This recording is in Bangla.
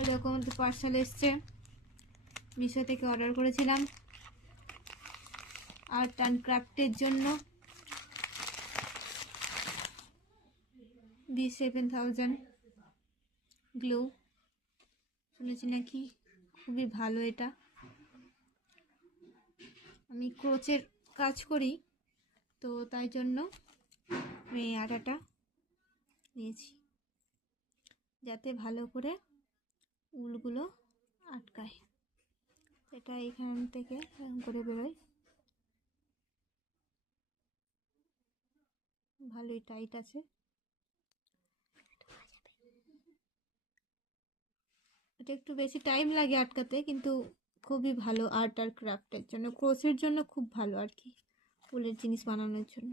ওই দেখো আমাদের পার্সেল এসছে, মিশো থেকে অর্ডার করেছিলাম আর্ট অ্যান্ড ক্রাফটের জন্য। B7000 গ্লু, শুনেছি নাকি খুবই ভালো এটা। আমি ক্রোচের কাজ করি, তো তাই জন্য আমি এই আটাটা নিয়েছি, যাতে ভালো করে উলগুলো আটকায়। এটা এখান থেকে এরকম করে বেরোয়, ভালোই টাইট আছে। এটা একটু বেশি টাইম লাগে আটকাতে, কিন্তু খুবই ভালো আর্ট আর ক্রাফটের জন্য, ক্রোচের জন্য খুব ভালো আর কি, ফুলের জিনিস বানানোর জন্য।